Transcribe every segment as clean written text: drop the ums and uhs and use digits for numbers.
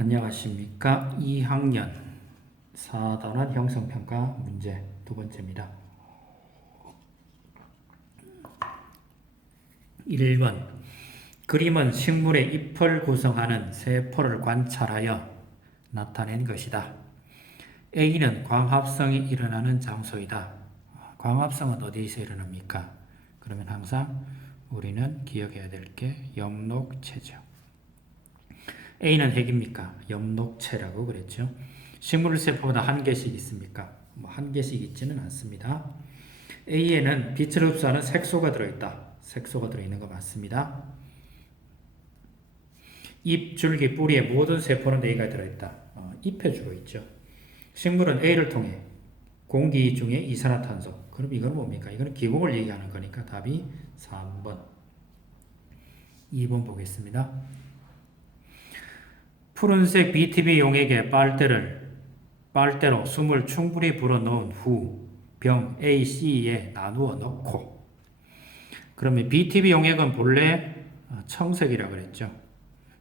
안녕하십니까. 2학년 4단원 형성평가 문제 두 번째입니다. 1번 그림은 식물의 잎을 구성하는 세포를 관찰하여 나타낸 것이다. A는 광합성이 일어나는 장소이다. 광합성은 어디서 일어납니까? 그러면 항상 우리는 기억해야 될 게 엽록체죠. A는 핵입니까? 엽록체라고 그랬죠. 식물 세포보다 한 개씩 있습니까? 한 개씩 있지는 않습니다. A에는 빛을 흡수하는 색소가 들어있다. 색소가 들어있는 거 맞습니다. 잎, 줄기, 뿌리의 모든 세포는 A가 들어있다. 잎에 주로 있죠. 식물은 A를 통해 공기 중에 이산화탄소. 그럼 이건 뭡니까? 이건 기공을 얘기하는 거니까 답이 3번. 2번 보겠습니다. 푸른색 BTB 용액에 빨대로 숨을 충분히 불어넣은 후 병 A, C에 나누어 넣고, 그러면 BTB 용액은 본래 청색이라고 그랬죠.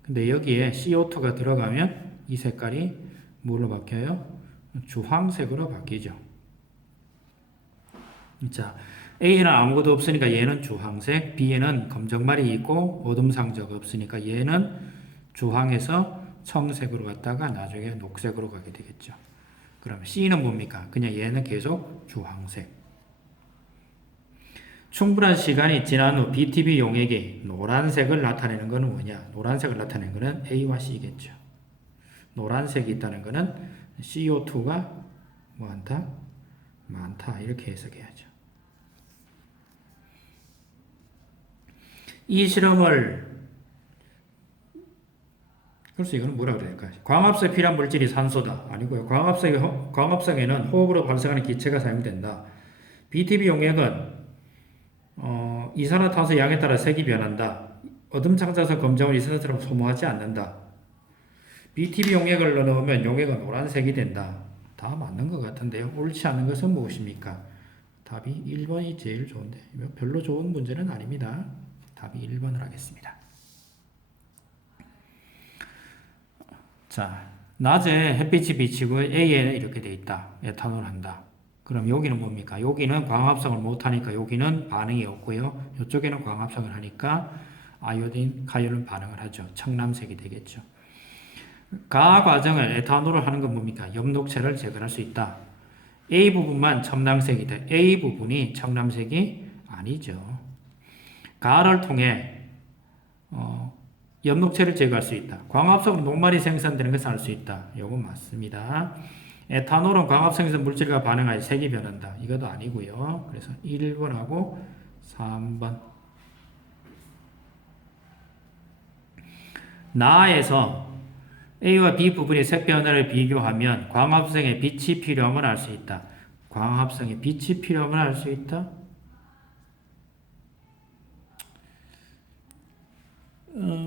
근데 여기에 CO2가 들어가면 이 색깔이 뭘로 바뀌어요? 주황색으로 바뀌죠. 자, A에는 아무것도 없으니까 얘는 주황색, B에는 검정말이 있고 어둠상자가 없으니까 얘는 주황에서 청색으로 갔다가 나중에 녹색으로 가게 되겠죠. 그러면 C는 뭡니까? 그냥 얘는 계속 주황색. 충분한 시간이 지난 후 BTB 용액이 노란색을 나타내는 것은 뭐냐? 노란색을 나타내는 것은 A와 C겠죠. 노란색이 있다는 것은 CO2가 많다. 이렇게 해석해야죠. 이 실험을, 그래서 이거는 뭐라 그래야 될까요? 광합성에 필요한 물질이 산소다. 아니고요. 광합성에는 호흡으로 발생하는 기체가 사용된다. BTB 용액은 이산화탄소 양에 따라 색이 변한다. 어둠창자에서 검정을 이산화처럼 소모하지 않는다. BTB 용액을 넣으면 용액은 노란색이 된다. 다 맞는 것 같은데요. 옳지 않은 것은 무엇입니까? 답이 1번이 제일 좋은데 별로 좋은 문제는 아닙니다. 답이 1번을 하겠습니다. 자, 낮에 햇빛이 비치고 A에는 이렇게 돼 있다. 에탄올 한다. 그럼 여기는 뭡니까? 여기는 광합성을 못하니까 여기는 반응이 없고요. 이쪽에는 광합성을 하니까 아이오딘, 카이온은 반응을 하죠. 청남색이 되겠죠. 가 과정을 에탄올을 하는 건 뭡니까? 엽록체를 제거할 수 있다. A 부분만 청남색이다. A 부분이 청남색이 아니죠. 가를 통해 엽록체를 제거할 수 있다. 광합성으로 녹말이 생산되는 것을 알 수 있다. 이건 맞습니다. 에탄올은 광합성에서 물질과 반응하여 색이 변한다. 이것도 아니고요. 그래서 1번하고 3번. 나에서 A와 B 부분의 색 변화를 비교하면 광합성에 빛이 필요함을 알 수 있다. 광합성에 빛이 필요함을 알 수 있다?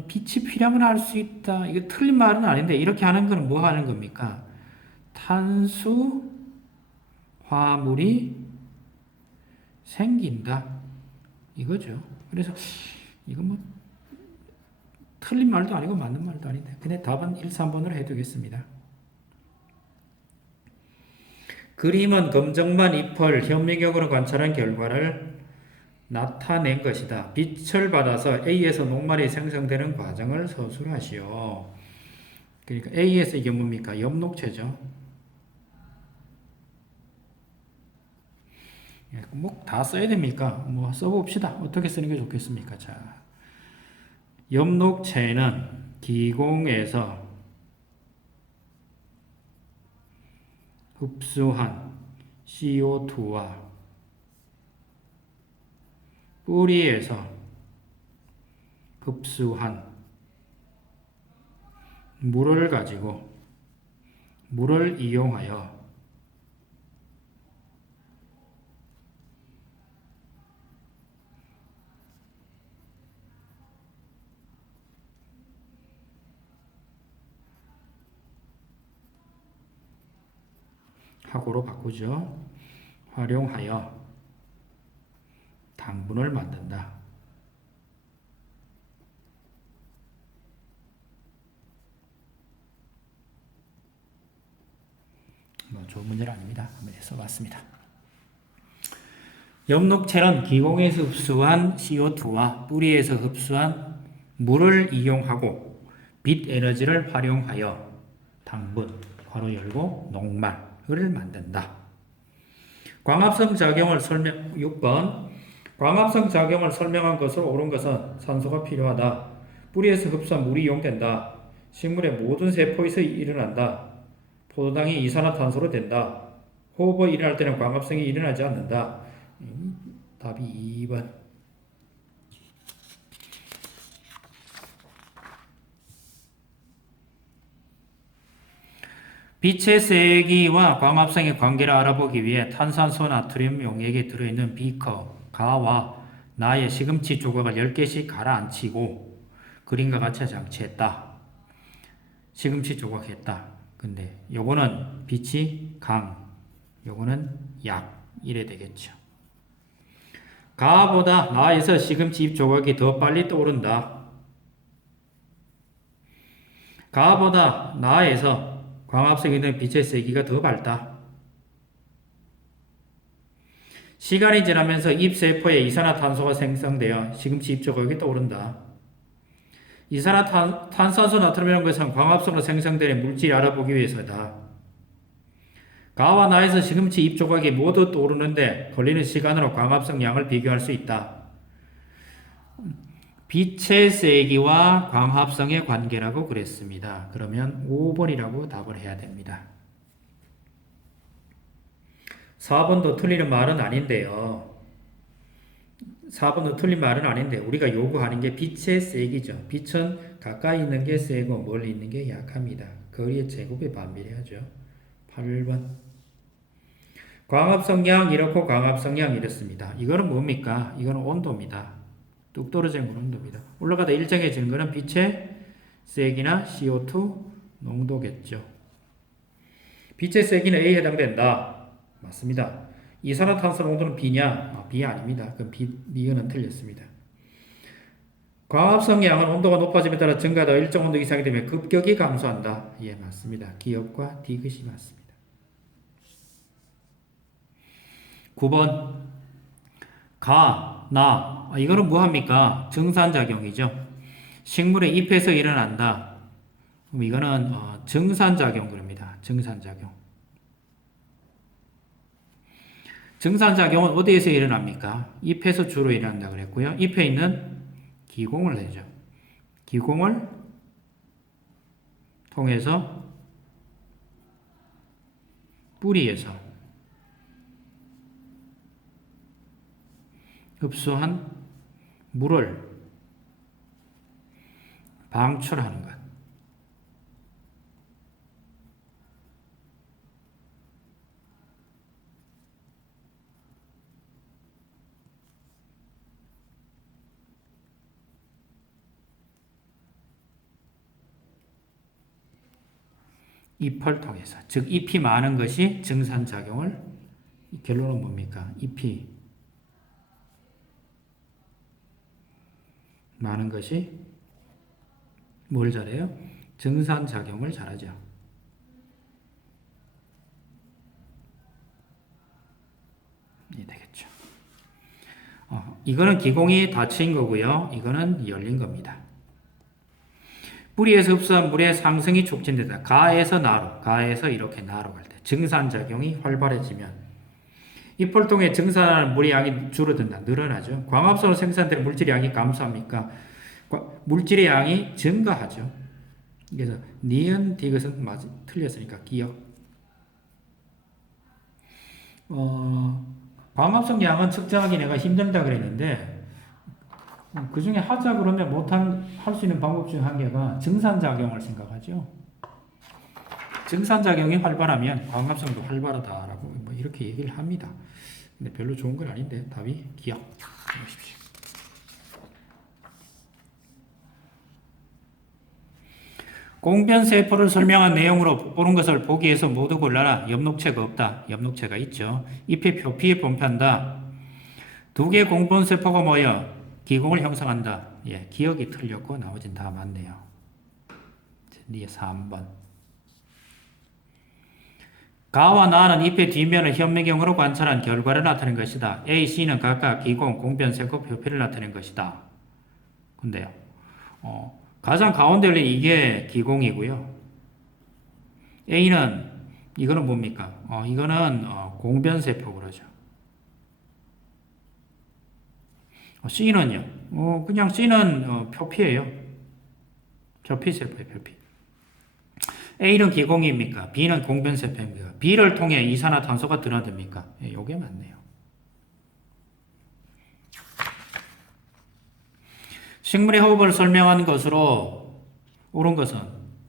빛이 필요함을 알 수 있다. 이거 틀린 말은 아닌데 이렇게 하는 건 뭐 하는 겁니까? 탄수 화물이 생긴다. 이거죠. 그래서 이거 뭐 틀린 말도 아니고 맞는 말도 아닌데 근데 답은 1, 3번으로 해두겠습니다. 그림은 검정만 잎을 현미경으로 관찰한 결과를 나타낸 것이다. 빛을 받아서 A에서 녹말이 생성되는 과정을 서술하시오. 그러니까 A에서 이게 뭡니까? 엽록체죠. 뭐 다 써야 됩니까? 뭐 써봅시다. 어떻게 쓰는 게 좋겠습니까? 자, 엽록체는 기공에서 흡수한 CO2와 뿌리에서 흡수한 물을 가지고 물을 이용하여 하고로 바꾸죠. 활용하여 당분을 만든다. 좋은 문제는 아닙니다. 한번 써봤습니다. 엽록체는 기공에서 흡수한 CO2와 뿌리에서 흡수한 물을 이용하고 빛 에너지를 활용하여 당분, 괄호 열고 녹말을 만든다. 광합성 작용을 6번 광합성 작용을 설명한 것으로 옳은 것은 산소가 필요하다. 뿌리에서 흡수한 물이 이용된다. 식물의 모든 세포에서 일어난다. 포도당이 이산화탄소로 된다. 호흡이 일어날 때는 광합성이 일어나지 않는다. 답이 2번. 빛의 세기와 광합성의 관계를 알아보기 위해 탄산소 나트륨 용액에 들어있는 비커, 가와 나의 시금치 조각을 10개씩 가라앉히고 그림과 같이 장치했다. 시금치 조각했다. 근데 요거는 빛이 강, 요거는 약 이래 되겠죠. 가보다 나에서 시금치 잎 조각이 더 빨리 떠오른다. 가보다 나에서 광합성이 된 빛의 세기가 더 밝다. 시간이 지나면서 잎 세포에 이산화탄소가 생성되어 시금치 잎 조각이 떠오른다. 탄산소 나트륨이라는 것은 광합성으로 생성되는 물질을 알아보기 위해서다. 가와 나에서 시금치 잎 조각이 모두 떠오르는데 걸리는 시간으로 광합성 양을 비교할 수 있다. 빛의 세기와 광합성의 관계라고 그랬습니다. 그러면 5번이라고 답을 해야 됩니다. 4번도 틀리는 말은 아닌데요. 4번도 틀린 말은 아닌데 우리가 요구하는 게 빛의 세기죠. 빛은 가까이 있는 게 세고 멀리 있는 게 약합니다. 거리의 제곱에 반비례하죠. 8번. 광합성량 이렇고 광합성량 이렇습니다. 이거는 뭡니까? 이거는 온도입니다. 뚝 떨어진 건 온도입니다. 올라가다 일정해지는 것은 빛의 세기나 CO2 농도겠죠. 빛의 세기는 A에 해당된다. 맞습니다. 이산화탄소 농도는 B냐? B 아닙니다. 그럼 B는 틀렸습니다. 광합성량은 온도가 높아짐에 따라 증가하다 일정 온도 이상이 되면 급격히 감소한다. 예, 맞습니다. 기억과 디귿이 맞습니다. 9번 이거는 뭐합니까? 증산작용이죠. 식물의 잎에서 일어난다. 그럼 이거는 증산작용 그럽니다. 증산작용. 증산작용은 어디에서 일어납니까? 잎에서 주로 일어난다 그랬고요. 잎에 있는 기공을 내죠. 기공을 통해서 뿌리에서 흡수한 물을 방출하는 것. 잎을 통해서. 즉 잎이 많은 것이 증산작용을 결론은 뭡니까? 잎이 많은 것이 뭘 잘해요? 증산작용을 잘하죠. 이 되겠죠. 이거는 기공이 닫힌 거고요. 이거는 열린 겁니다. 뿌리에서 흡수한 물의 상승이 촉진되다. 가에서 나로, 가에서 이렇게 나로 갈 때 증산작용이 활발해지면 잎볼통에 증산하는 물의 양이 줄어든다. 늘어나죠. 광합성으로 생산되는 물질의 양이 감소합니까? 물질의 양이 증가하죠. 그래서 니은 디귿은 틀렸으니까 기억. 광합성 양은 측정하기 내가 힘들다 그랬는데 그 중에 하자 그러면 할 수 있는 방법 중 한 개가 증산작용을 생각하죠. 증산작용이 활발하면 광합성도 활발하다라고 뭐 이렇게 얘기를 합니다. 근데 별로 좋은 건 아닌데 답이 기억하십시오. 공변세포를 설명한 내용으로 옳은 것을 보기에서 모두 골라라. 엽록체가 없다. 엽록체가 있죠. 잎의 표피에 본편다. 두 개의 공변세포가 모여 기공을 형성한다. 예, 기억이 틀렸고 나머지는 다 맞네요. 3번. 가와 나는 잎의 뒷면을 현미경으로 관찰한 결과를 나타낸 것이다. A, C는 각각 기공, 공변, 세코, 표피를 나타낸 것이다. 근데요, 가장 가운데 올린 이게 기공이고요. A는 이거는 뭡니까? 이거는 공변세포 그러죠. C는요, 그냥 C는 표피예요. 표피세포예요, 표피. A는 기공입니까? B는 공변세포입니까? B를 통해 이산화탄소가 드나듭니까? 요게 맞네요. 식물의 호흡을 설명한 것으로 옳은 것은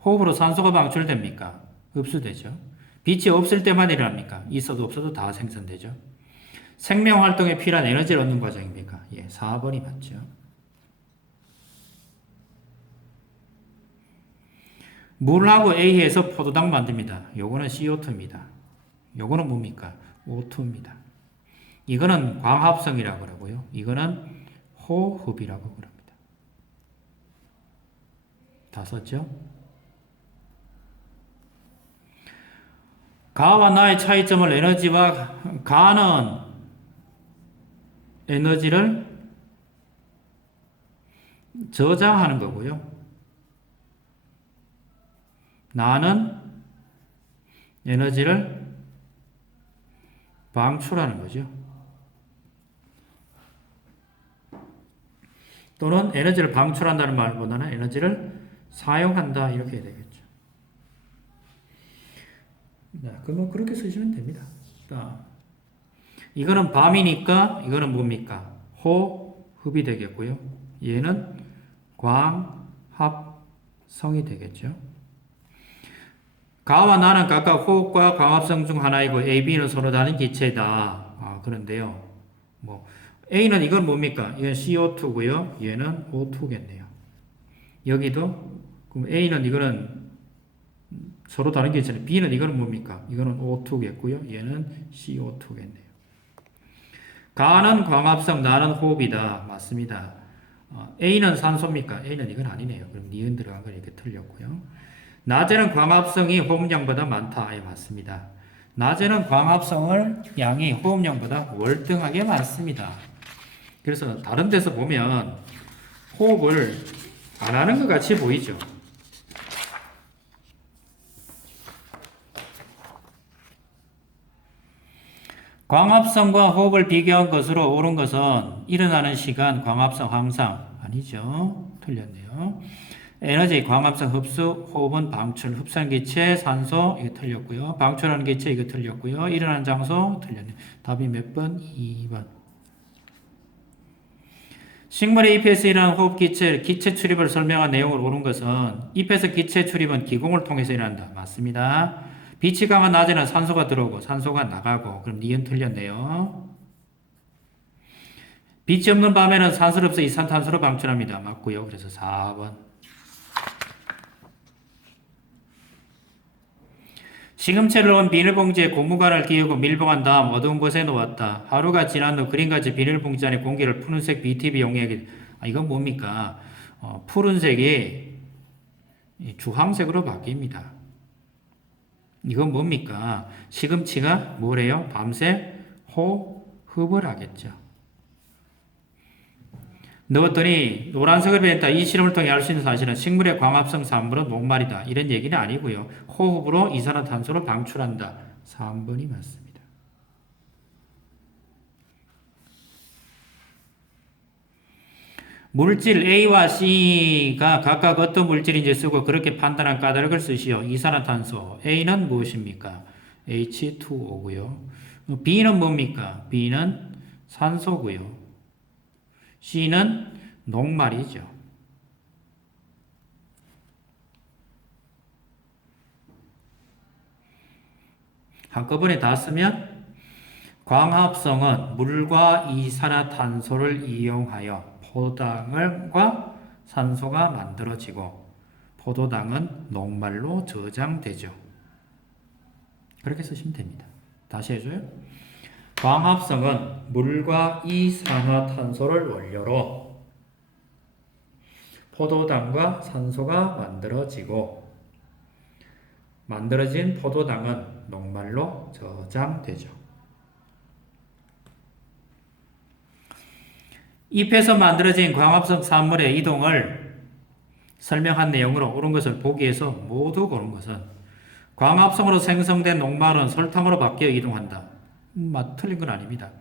호흡으로 산소가 방출됩니까? 흡수되죠. 빛이 없을 때만 일어납니까? 있어도 없어도 다 생산되죠. 생명활동에 필요한 에너지를 얻는 과정입니까? 예, 4번이 맞죠. 물하고 A에서 포도당 만듭니다. 요거는 CO2입니다. 요거는 뭡니까? O2입니다. 이거는 광합성이라고 그러고요. 이거는 호흡이라고 그럽니다. 다 썼죠? 가와 나의 차이점을 가는 에너지를 저장하는 거고요. 나는 에너지를 방출하는 거죠. 또는 에너지를 방출한다는 말보다는 에너지를 사용한다 이렇게 해야 되겠죠. 네, 그러면 그렇게 쓰시면 됩니다. 이거는 밤이니까 이거는 뭡니까? 호흡이 되겠고요. 얘는 광합성이 되겠죠. 가와 나는 각각 호흡과 광합성 중 하나이고 A, B는 서로 다른 기체다. 그런데요. A는 이건 뭡니까? 이건 CO2고요. 얘는 O2겠네요. 여기도 그럼 A는 이거는 서로 다른 기체는 B는 이거는 뭡니까? 이거는 O2겠고요. 얘는 CO2겠네요. 가는 광합성, 나는 호흡이다. 맞습니다. A는 산소입니까? A는 이건 아니네요. 그럼 니은 들어간 건 이렇게 틀렸고요. 낮에는 광합성이 호흡량보다 많다. 예, 맞습니다. 낮에는 광합성을 양이 호흡량보다 월등하게 많습니다. 그래서 다른 데서 보면 호흡을 안 하는 것 같이 보이죠. 광합성과 호흡을 비교한 것으로 옳은 것은 일어나는 시간, 광합성 항상 아니죠. 틀렸네요. 에너지, 광합성 흡수, 호흡은 방출, 흡수하는 기체, 산소, 이거 틀렸고요. 방출하는 기체, 이거 틀렸고요. 일어나는 장소, 틀렸네요. 답이 몇 번? 2번. 식물의 잎에서 일어나는 호흡 기체 출입을 설명한 내용을 옳은 것은 잎에서 기체 출입은 기공을 통해서 일어난다. 맞습니다. 빛이 강한 낮에는 산소가 들어오고 산소가 나가고 그럼 니은 틀렸네요. 빛이 없는 밤에는 산소를 없애 이산탄소를 방출합니다. 맞고요. 그래서 4번. 시금치를 넣은 비닐봉지에 고무관을 끼우고 밀봉한 다음 어두운 곳에 놓았다. 하루가 지난 후 그림같이 비닐봉지 안에 공기를 푸른색 BTB 용액이 이건 뭡니까? 푸른색이 주황색으로 바뀝니다. 이건 뭡니까? 시금치가 뭐래요? 밤새 호흡을 하겠죠. 넣었더니 노란색을 변했다. 이 실험을 통해 알 수 있는 사실은 식물의 광합성 3번은 녹말이다. 이런 얘기는 아니고요. 호흡으로 이산화탄소를 방출한다. 3번이 맞습니다. 물질 A와 C가 각각 어떤 물질인지 쓰고 그렇게 판단한 까닭을 쓰시오. 이산화탄소. A는 무엇입니까? H2O고요. B는 뭡니까? B는 산소고요. C는 녹말이죠. 한꺼번에 다 쓰면 광합성은 물과 이산화탄소를 이용하여 포도당과 산소가 만들어지고 포도당은 녹말로 저장되죠. 그렇게 쓰시면 됩니다. 다시 해줘요. 광합성은 물과 이산화탄소를 원료로 포도당과 산소가 만들어지고 만들어진 포도당은 녹말로 저장되죠. 잎에서 만들어진 광합성 산물의 이동을 설명한 내용으로 옳은 것을 보기 위해서 모두 고른 것은 광합성으로 생성된 녹말은 설탕으로 바뀌어 이동한다. 틀린 건 아닙니다.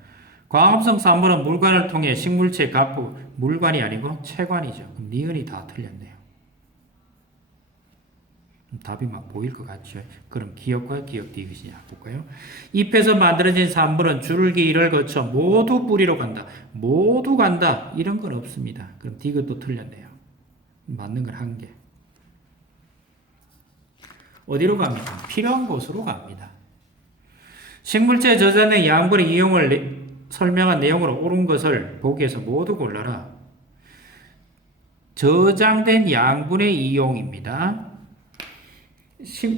광합성 산물은 물관을 통해 식물체 각부, 물관이 아니고 체관이죠. 니은이 다 틀렸네요. 답이 막 보일 것 같죠. 그럼 기역과 기역 디귿이냐 볼까요? 잎에서 만들어진 산물은 줄기를 거쳐 모두 뿌리로 간다. 모두 간다. 이런 건 없습니다. 그럼 디귿도 틀렸네요. 맞는 건 한 개. 어디로 갑니까? 필요한 곳으로 갑니다. 식물체 저장된 양분의 이용을 설명한 내용으로 옳은 것을 보기에서 모두 골라라. 저장된 양분의 이용입니다.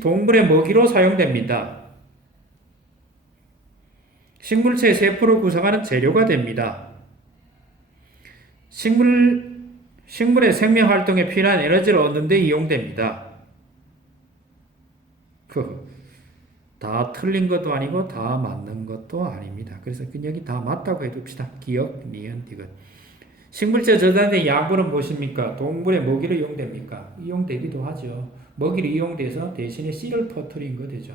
동물의 먹이로 사용됩니다. 식물체의 세포를 구성하는 재료가 됩니다. 식물의 생명활동에 필요한 에너지를 얻는 데 이용됩니다. 다 틀린 것도 아니고 다 맞는 것도 아닙니다. 그래서 여기 다 맞다고 해둡시다. 기역, 니은, 디귿. 식물체 저장된 양분은 무엇입니까? 동물의 먹이로 이용됩니까? 이용되기도 하죠. 먹이로 이용돼서 대신에 씨를 퍼뜨린 거 되죠.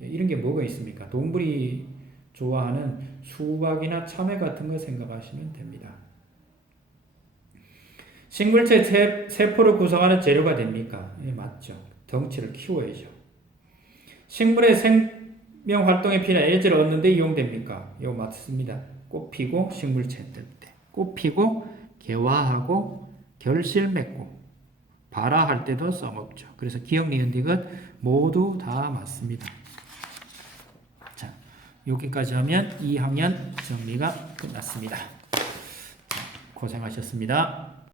이런 게 뭐가 있습니까? 동물이 좋아하는 수박이나 참외 같은 거 생각하시면 됩니다. 식물체 세포를 구성하는 재료가 됩니까? 예, 맞죠. 덩치를 키워야죠. 식물의 생명 활동에 필요한 에너지를 얻는 데 이용됩니까? 이거 맞습니다. 꽃 피고 식물체 뜰 때. 꽃 피고 개화하고 결실 맺고 발화할 때도 써먹죠. 그래서 기역, 니은, 디귿 모두 다 맞습니다. 자, 여기까지 하면 2학년 정리가 끝났습니다. 고생하셨습니다.